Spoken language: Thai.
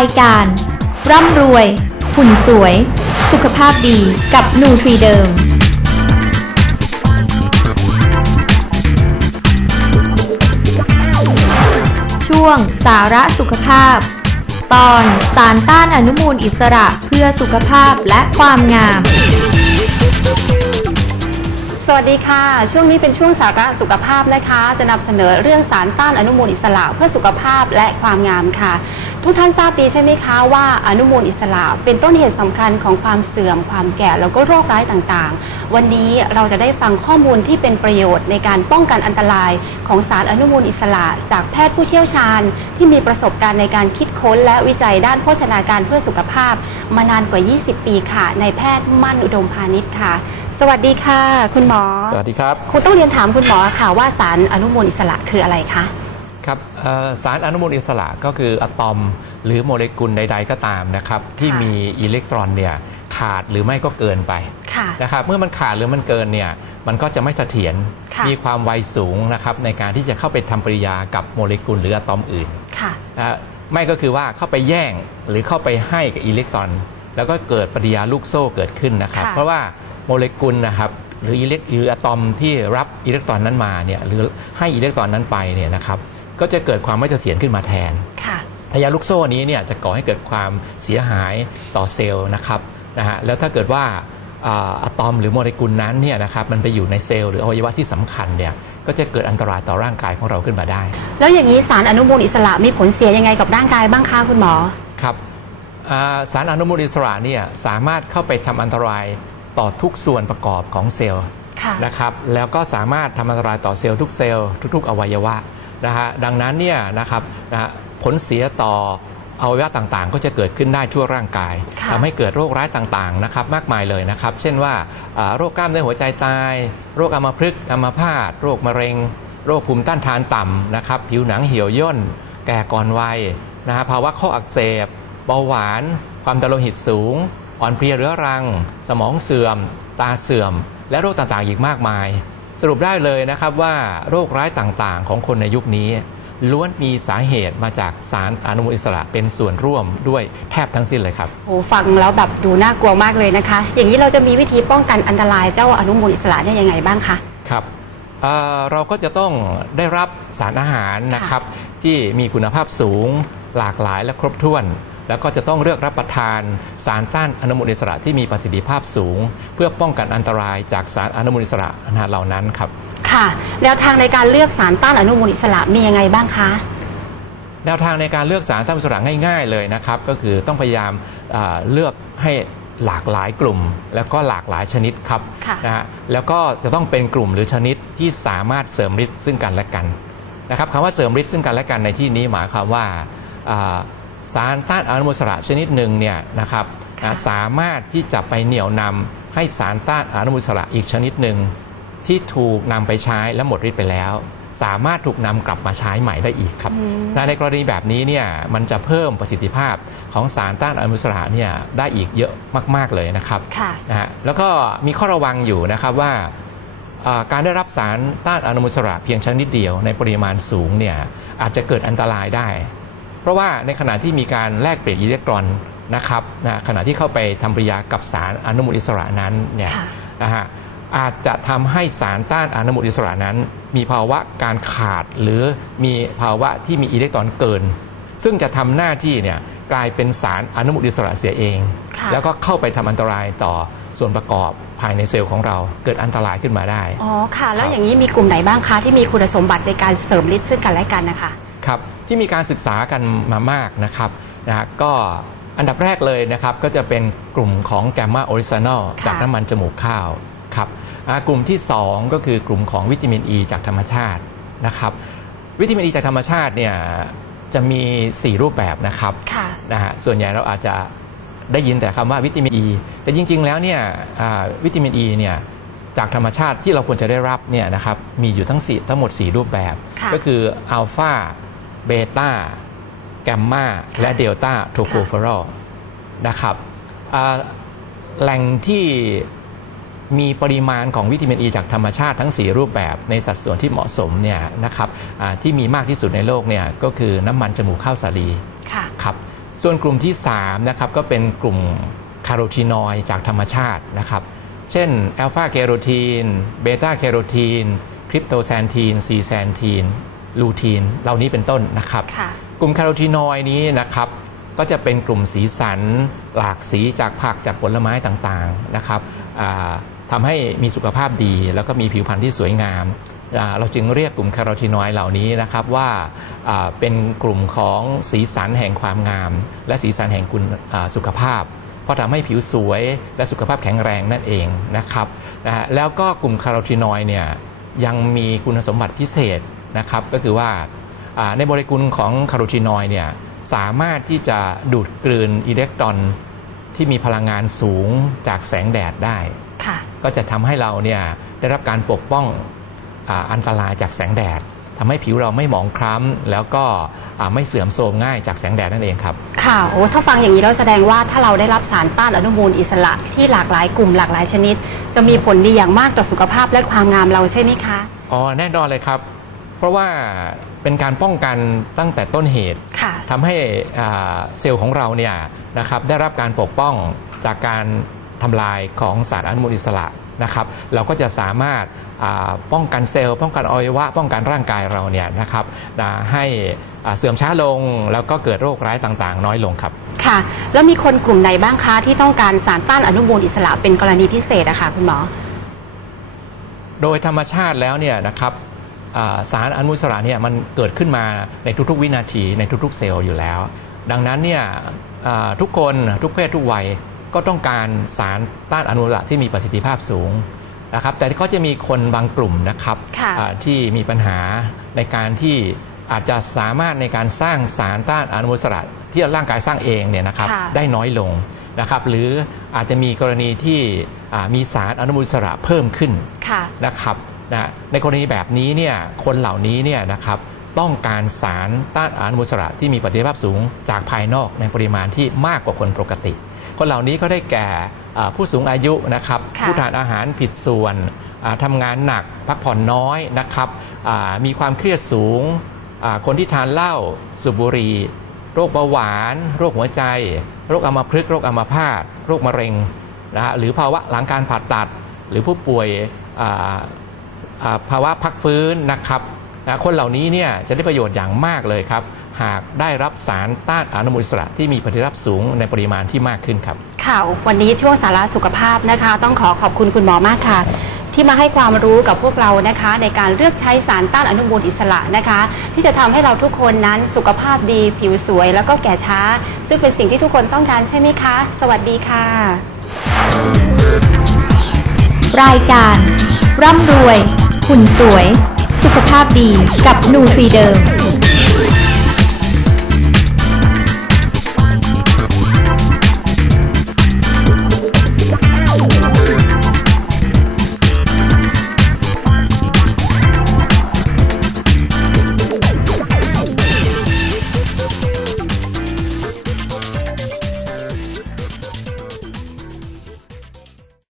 ายการ ร่ำรวย หุ่นสวย สุขภาพดีกับนูทรีเดิม ช่วงสาระสุขภาพ ตอนสารต้านอนุมูลอิสระเพื่อสุขภาพและความงามสวัสดีค่ะ ช่วงนี้เป็นช่วงสาระสุขภาพนะคะ จะนำเสนอเรื่องสารต้านอนุมูลอิสระเพื่อสุขภาพและความงามค่ะ ทุกท่านทราบดีใช่ไหมคะว่าอนุมูลอิสระเป็นต้นเหตุสำคัญของความเสื่อม ความแก่แล้วก็โรคร้ายต่างๆ วันนี้เราจะได้ฟังข้อมูลที่เป็นประโยชน์ในการป้องกันอันตรายของสารอนุมูลอิสระ จากแพทย์ผู้เชี่ยวชาญ ที่มีประสบการณ์ในการคิดค้น และวิจัยด้านโภชนาการเพื่อสุขภาพ มานานกว่า 20 ปีค่ะในแพทย์มั่นอุดมพาณิชย์ค่ะสวัสดีค่ะ คุณหมอ สวัสดีครับคงต้องเรียนถามคุณหมอค่ะว่าสารอนุมูลอิสระคืออะไรคะ ครับเอ่อสารอนุมูลอิสระก็คืออะตอมหรือโมเลกุลใด ๆ ก็ตามนะครับที่มีอิเล็กตรอนเนี่ยขาดหรือไม่ก็เกินไปค่ะนะครับเมื่อมันขาดหรือมันเกินเนี่ยมันก็จะไม่เสถียรค่ะมีความไวสูงนะครับในการที่จะเข้าไปทำปฏิกิริยากับโมเลกุลหรืออะตอมอื่นค่ะนะฮะไม่ก็คือว่าเข้าไปแย่งหรือเข้าไปให้กับอิเล็กตรอน แล้วก็เกิดปฏิกิริยาลูกโซ่เกิดขึ้นนะครับค่ะเพราะว่าโมเลกุลนะครับหรืออิเล็กหรืออะตอมที่รับอิเล็กตรอนนั้นมาเนี่ยหรือให้อิเล็กตรอนนั้นไปเนี่ยนะครับ ก็จะเกิดความไม่เสถียรขึ้นมาแทนค่ะพยาลูกโซ่นี้เนี่ยจะก่อให้เกิดความเสียหายต่อเซลล์นะครับนะฮะแล้วถ้าเกิดว่าอ่าอะตอมหรือโมเลกุลนั้นเนี่ยนะครับมันไปอยู่ในเซลล์หรืออวัยวะที่สำคัญเนี่ยก็จะเกิดอันตรายต่อร่างกายของเราขึ้นมาได้ แล้วอย่างนี้สารอนุมูลอิสระมีผลเสียยังไงกับร่างกายบ้างคะคุณหมอครับอ่าสารอนุมูลอิสระเนี่ยสามารถเข้าไปทำอันตรายต่อทุกส่วนประกอบของเซลล์ค่ะนะครับแล้วก็สามารถทำอันตรายต่อเซลล์ทุกเซลล์ทุก ๆ อวัยวะ นะฮะดังนั้นเนี่ยนะครับนะฮะผลเสียต่ออวัยวะต่างๆ ก็จะเกิดขึ้นได้ทั่วร่างกายค่ะทำให้เกิดโรคร้ายต่างๆนะครับมากมายเลยนะครับ เช่นว่าอ่าโรคกล้ามเนื้อหัวใจตาย โรคอัมพฤกษ์อัมพาตโรคมะเร็ง โรคภูมิต้านทานต่ำนะครับผิวหนังเหี่ยวย่น แก่ก่อนวัยนะฮะภาวะข้ออักเสบเบาหวาน ความดันโลหิตสูง อ่อนเพลียเรื้อรัง สมองเสื่อม ตาเสื่อม และโรคต่างๆอีกมากมาย สรุปได้เลยนะครับว่าโรคร้ายต่างๆ ของคนในยุคนี้ ล้วนมีสาเหตุมาจากสารอนุมูลอิสระเป็นส่วนร่วมด้วยแทบทั้งสิ้นเลยครับโอ้ฟังแล้วแบบดูน่ากลัวมากเลยนะคะ อย่างนี้เราจะมีวิธีป้องกันอันตรายเจ้าอนุมูลอิสระได้ยังไงบ้างคะครับเอ่อเราก็จะต้องได้รับสารอาหารนะครับที่มีคุณภาพสูงหลากหลายและครบถ้วน แล้วก็จะต้องเลือกรับประทานสารต้านอนุมูลอิสระที่มีประสิทธิภาพสูง เพื่อป้องกันอันตรายจากสารอนุมูลอิสระนะฮะเหล่านั้นครับค่ะแนวทางในการเลือกสารต้านอนุมูลอิสระมียังไงบ้างคะแนวทางในการเลือกสารต้านอนุมูลอิสระง่าย ๆ เลยนะครับ ก็คือต้องพยายามอ่าเลือกให้หลากหลายกลุ่ม แล้วก็หลากหลายชนิดครับค่ะนะฮะแล้วก็จะต้องเป็นกลุ่มหรือชนิดที่สามารถเสริมฤทธิ์ซึ่งกันและกันนะครับคำว่าเสริมฤทธิ์ซึ่งกันและกันในที่นี้หมายความว่าอ่า สารต้านอนุมูลอิสระชนิดหนึ่งเนี่ยนะครับค่ะนะสามารถที่จะไปเหนี่ยวนำให้สารต้านอนุมูลอิสระอีกชนิดหนึ่งที่ถูกนำไปใช้และหมดฤทธิ์ไปแล้ว สามารถถูกนำกลับมาใช้ใหม่ได้อีกครับและในกรณีแบบนี้เนี่ยมันจะเพิ่มประสิทธิภาพของสารต้านอนุมูลอิสระเนี่ยได้อีกเยอะมาก ๆเลยนะครับค่ะนะฮะแล้วก็มีข้อระวังอยู่นะครับว่าอ่าการได้รับสารต้านอนุมูลอิสระเพียงชนิดเดียวในปริมาณสูงเนี่ยอาจจะเกิดอันตรายได้เพ ราะว่าในขณะที่มีการแลกเปลี่ยนอิเล็กตรอนนะครับนะขณะที่เข้าไปทำปฏิกิริยากับสารอนุมูลอิสระนั้นเนี่ยค่ะนะฮะอาจจะทำให้สารต้านอนุมูลอิสระนั้น มีภาวะการขาดหรือมีภาวะที่มีอิเล็กตรอนเกิน ซึ่งจะทำหน้าที่เนี่ยกลายเป็นสารอนุมูลอิสระเสียเองค่ะแล้วก็เข้าไปทำอันตรายต่อส่วนประกอบภายในเซลล์ของเราเกิดอันตรายขึ้นมาได้ อ๋อค่ะ แล้ควรับอย่างนี้มีกลุ่มไหนบ้างคะที่มีคุณสมบัติในการเสริมฤทธิ์ซึ่งกันและกันนะคะ ครับ ที่มีการศึกษากันมามากนะครับนะฮะก็อันดับแรกเลยนะครับก็จะเป็นกลุ่มของแกมมาออริซ n น l ค่ะจากน้ำมันจมูกข้าวครับอ่ากลุ่มที่ 2 ก็คือกลุ่มของวิตามินอ e ีจากธรรมชาตินะครับวิตามินอ e ีจากธรรมชาติเนี่ยจะมี 4 รูปแบบนะครับค่ะนะฮะส่วนใหญ่เราอาจจะได้ยินแต่คำว่าวิตามินอ e, ีแต่จริง ๆ แล้วเนี่ยอ่าวิตามินอ e ีเนี่ยจากธรรมชาติที่เราควรจะได้รับเนี่ยนะครับมีอยู่ทั้งสี่ทั้งหมด 4 รูปแบบค่ะก็คืออัลฟา เบต้าแกมมาและเดลต้าโทโคเฟอรอลนะครับอ่าแหล่งที่มีปริมาณของวิตามินอ e ีจากธรรมชาติทั้ง 4 รูปแบบในสัดส่วนที่เหมาะสมเนี่ยนะครับอ่าที่มีมากที่สุดในโลกเนี่ยก็คือน้ำมันจมูกข้าวสาลีค่ะครับส่วนกลุ่มที่3นะครับก็เป็นกลุ่มคาร์โรทีนอยด์จากธรรมชาตินะครับ เช่นอัลฟาแคโรทีนเบต้าแคโรทีนคริปโตแซนทีนซีแซนทีน ลูทีนเหล่านี้เป็นต้นนะครับค่ะกลุ่มคาร์โรทีนอยด์นี้นะครับก็จะเป็นกลุ่มสีสันหลากสีจากผักจากผลไม้ต่างๆนะครับอ่าทำให้มีสุขภาพดี แล้วก็มีผิวพรรณที่สวยงามอ่าเราจึงเรียกกลุ่มคาร์โรทีนอยด์เหล่านี้นะครับว่าอ่าเป็นกลุ่มของสีสันแห่งความงาม และสีสันแห่งคุณอ่าสุขภาพเพราะทำให้ผิวสวยและสุขภาพแข็งแรงนั่นเองนะครับนะฮะแล้วก็กลุ่มคาร์โรทีนอยด์เนี่ยยังมีคุณสมบัติพิเศษ นะครับก็คือว่าอ่าในโมเลกุลของคาร์โรทีนอยด์เนี่ยสามารถที่จะดูดกลืนอิเล็กตรอนที่มีพลังงานสูงจากแสงแดดได้ค่ะก็จะทำให้เราเนี่ยได้รับการปกป้องอาอันตรายจากแสงแดดทำให้ผิวเราไม่หมองคล้ำแล้วก็อ่าไม่เสื่อมโทรมง่ายจากแสงแดดนั่นเองครับ ค่ะโอ้ถ้าฟังอย่างนี้เราแสดงว่าถ้าเราได้รับสารต้านอนุมูลอิสระที่หลากหลายกลุ่มหลากหลายชนิด จะมีผลดีอย่างมากต่อสุขภาพและความงามเราใช่ไหมคะอ๋อแน่นอนเลยครับ เพราะว่าเป็นการป้องกันตั้งแต่ต้นเหตุค่ะ ทำให้อ่าเซลล์ของเราเนี่ยนะครับได้รับการปกป้องจากการทำลายของสารอนุมูลอิสระนะครับ เราก็จะสามารถอ่าป้องกันเซลล์ ป้องกันอวัยวะ ป้องกันร่างกายเราเนี่ยนะครับนะให้อ่าเสื่อมช้าลงแล้วก็เกิดโรคร้ายต่างๆ น้อยลงครับ ค่ะ แล้วมีคนกลุ่มไหนบ้างคะที่ต้องการสารต้านอนุมูลอิสระเป็นกรณีพิเศษอะค่ะคุณหมอ โดยธรรมชาติแล้วเนี่ยนะครับอ่า สารอนุมูลอิสระเนี่ยมันเกิดขึ้นมาในทุกๆ วินาทีในทุก ๆ เซลล์อยู่แล้ว ดังนั้นเนี่ยอ่าทุกคนทุกเพศทุกวัยก็ต้องการสารต้านอนุมูลอิสระที่มีประสิทธิภาพสูงนะครับแต่ก็จะมีคนบางกลุ่มนะครับค่ะอ่าที่มีปัญหาในการที่อาจจะสามารถในการสร้างสารต้านอนุมูลอิสระที่ร่างกายสร้างเองเนี่ยนะครับค่ะได้น้อยลงนะครับหรืออาจจะมีกรณีที่อ่ามีสารอนุมูลอิสระเพิ่มขึ้นค่ะนะครับ นะในกรณีแบบนี้เนี่ยคนเหล่านี้เนี่ยนะครับต้องการสารต้านอนุมูลอิสระที่มีประสิทธิภาพสูงจากภายนอกในปริมาณที่มากกว่าคนปกติ คนเหล่านี้ก็ได้แก่อ่าผู้สูงอายุนะครับค่ะผู้ทานอาหารผิดส่วนอ่าทำงานหนักพักผ่อนน้อยนะครับอ่ามีความเครียดสูงอ่าคนที่ทานเหล้าสูบบุหรี่โรคเบาหวาน โรคหัวใจ โรคอัมพฤกษ์โรคอัมพาตโรคมะเร็งนะฮะหรือภาวะหลังการผ่าตัด หรือผู้ป่วยอ่าอ่า ภาวะพักฟื้นนะครับนะคนเหล่านี้เนี่ยจะได้ประโยชน์อย่างมากเลยครับ หากได้รับสารต้านอนุมูลอิสระที่มีประสิทธิภาพสูงในปริมาณที่มากขึ้นครับค่ะวันนี้ช่วงสาระสุขภาพนะคะ ต้องขอขอบคุณคุณหมอมากค่ะที่มาให้ความรู้กับพวกเรานะคะ ในการเลือกใช้สารต้านอนุมูลอิสระนะคะ ที่จะทำให้เราทุกคนนั้นสุขภาพดี ผิวสวย แล้วก็แก่ช้า ซึ่งเป็นสิ่งที่ทุกคนต้องการใช่ไหมคะ สวัสดีค่ะ รายการร่ำรวย หุ่นสวย สุขภาพดีกับนูฟรีเดิม